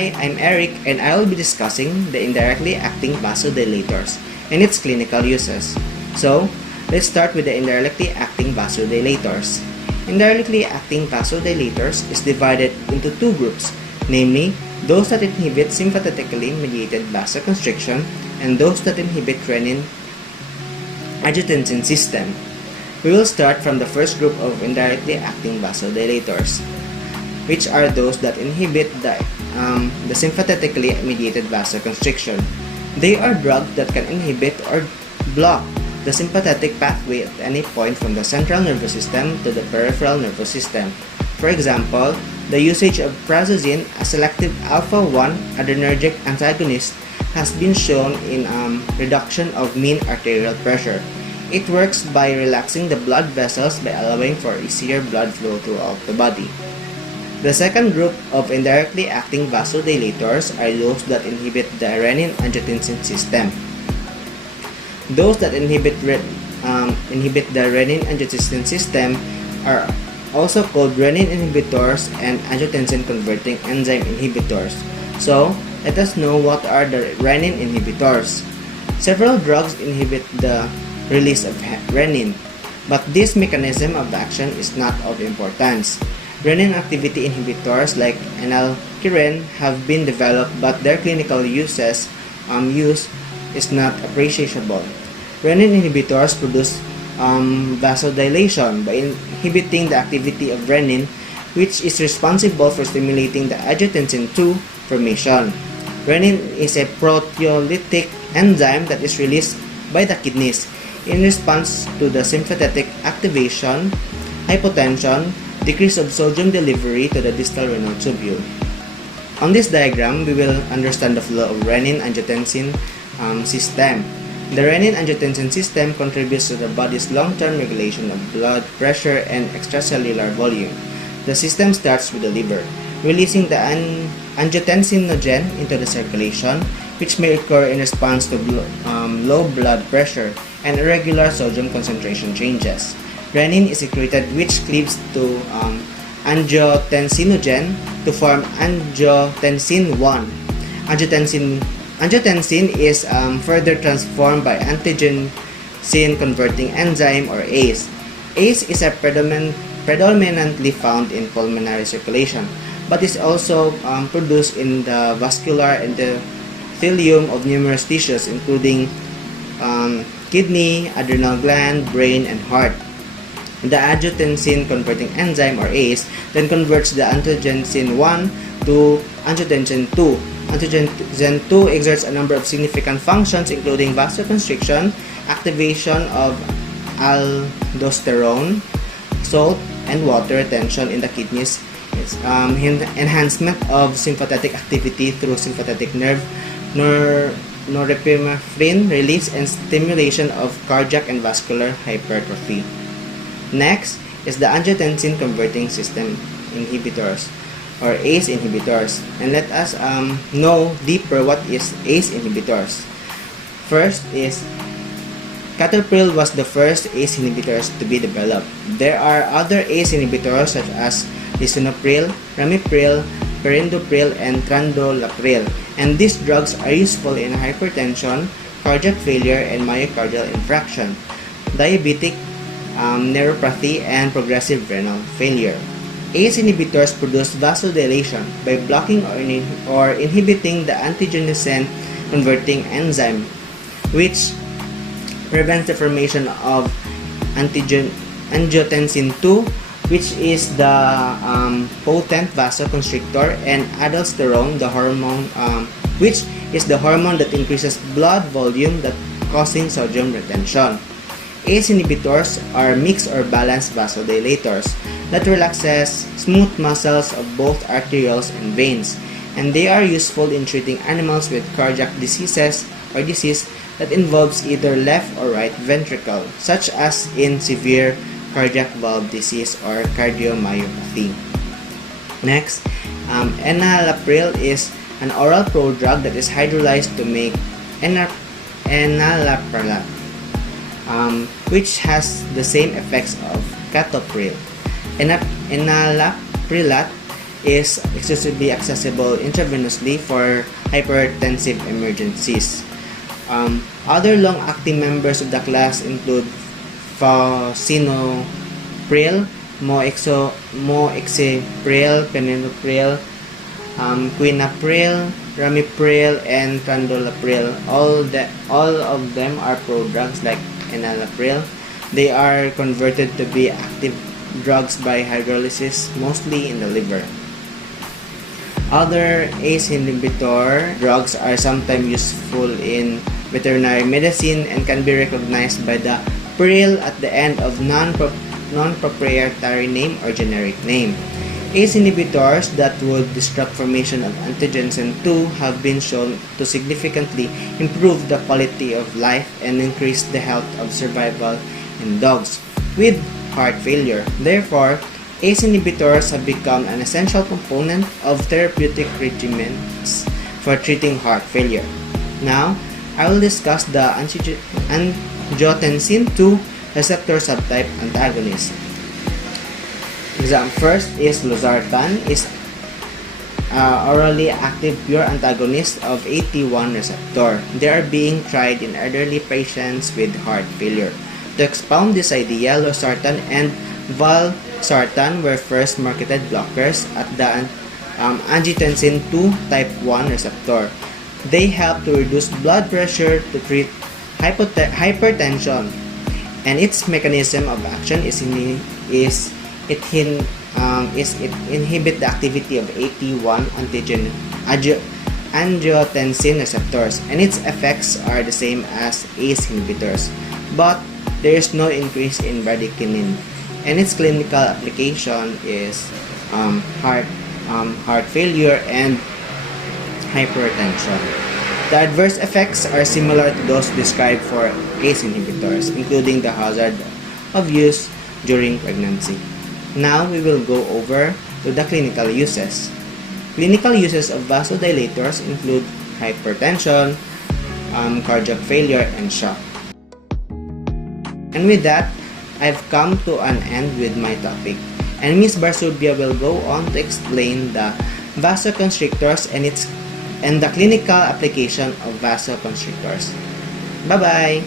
Hi, I'm Eric and I will be discussing the indirectly acting vasodilators and its clinical uses. So, let's start with the indirectly acting vasodilators. Indirectly acting vasodilators is divided into two groups, namely those that inhibit sympathetically mediated vasoconstriction and those that inhibit renin-angiotensin system. We will start from the first group of indirectly acting vasodilators, which are those that inhibit the sympathetically mediated vasoconstriction. They are drugs that can inhibit or block the sympathetic pathway at any point from the central nervous system to the peripheral nervous system. For example, the usage of prazosin, a selective alpha-1 adrenergic antagonist, has been shown in reduction of mean arterial pressure. It works by relaxing the blood vessels by allowing for easier blood flow throughout the body. The second group of indirectly acting vasodilators are those that inhibit the renin-angiotensin system. Those that inhibit the renin-angiotensin system are also called renin inhibitors and angiotensin converting enzyme inhibitors. So, let us know what are the renin inhibitors. Several drugs inhibit the release of renin, but this mechanism of action is not of importance. Renin activity inhibitors like enalakiren have been developed, but their clinical use is not appreciable. Renin inhibitors produce vasodilation by inhibiting the activity of renin, which is responsible for stimulating the angiotensin II formation. Renin is a proteolytic enzyme that is released by the kidneys in response to the sympathetic activation, hypotension, decrease of sodium delivery to the distal renal tubule. On this diagram, we will understand the flow of renin-angiotensin system. The renin-angiotensin system contributes to the body's long-term regulation of blood pressure and extracellular volume. The system starts with the liver, releasing the angiotensinogen into the circulation, which may occur in response to low blood pressure and irregular sodium concentration changes. Renin is secreted, which cleaves to angiotensinogen to form angiotensin I. Angiotensin is further transformed by antihypertensive converting enzyme or ACE. ACE is a predominantly found in pulmonary circulation, but is also produced in the vascular endothelium of numerous tissues, including kidney, adrenal gland, brain, and heart. The angiotensin converting enzyme or ACE then converts the angiotensin I to angiotensin II. Angiotensin II exerts a number of significant functions, including vasoconstriction, activation of aldosterone, salt and water retention in the kidneys, enhancement of sympathetic activity through sympathetic nerve, norepinephrine release, and stimulation of cardiac and vascular hypertrophy. Next is the angiotensin converting system inhibitors or ACE inhibitors, and let us know deeper what is ACE inhibitors. First is captopril was the first ACE inhibitors to be developed. There are other ACE inhibitors such as lisinopril, ramipril, perindopril, and trandolapril, and these drugs are useful in hypertension, cardiac failure, and myocardial infarction, diabetic neuropathy, and progressive renal failure. ACE inhibitors produce vasodilation by blocking or inhibiting the angiotensin converting enzyme, which prevents the formation of angiotensin II, which is the potent vasoconstrictor, and aldosterone, the hormone, which is the hormone that increases blood volume, that causing sodium retention. ACE inhibitors are mixed or balanced vasodilators that relaxes smooth muscles of both arterioles and veins, and they are useful in treating animals with cardiac diseases or disease that involves either left or right ventricle, such as in severe cardiac valve disease or cardiomyopathy. Next, enalapril is an oral prodrug that is hydrolyzed to make enalapril, which has the same effects of captopril. Enalaprilat is exclusively accessible intravenously for hypertensive emergencies. Other long-acting members of the class include Vasinopril, Moexapril, Penopril, Quinapril, Ramipril, and Candopril. All of them are prodrugs like enalapril. They are converted to be active drugs by hydrolysis, mostly in the liver. Other ACE inhibitor drugs are sometimes useful in veterinary medicine and can be recognized by the pril at the end of non-proprietary name or generic name. ACE inhibitors that would disrupt formation of Angiotensin II have been shown to significantly improve the quality of life and increase the health of survival in dogs with heart failure. Therefore, ACE inhibitors have become an essential component of therapeutic regimens for treating heart failure. Now, I will discuss the Angiotensin II receptor subtype antagonist. First is losartan, is orally active pure antagonist of AT1 receptor. They are being tried in elderly patients with heart failure. To expound this idea, losartan and valsartan were first marketed blockers at the angiotensin II type 1 receptor. They help to reduce blood pressure to treat hypertension, and its mechanism of action is it inhibit the activity of AT1 angiotensin receptors, and its effects are the same as ACE inhibitors, but there is no increase in bradykinin, and its clinical application is heart failure and hypertension. The adverse effects are similar to those described for ACE inhibitors, including the hazard of use during pregnancy. Now we will go over to the clinical uses. Clinical uses of vasodilators include hypertension, cardiac failure, and shock. And with that, I've come to an end with my topic, and Ms. Barsubia will go on to explain the vasoconstrictors and the clinical application of vasoconstrictors. Bye-bye!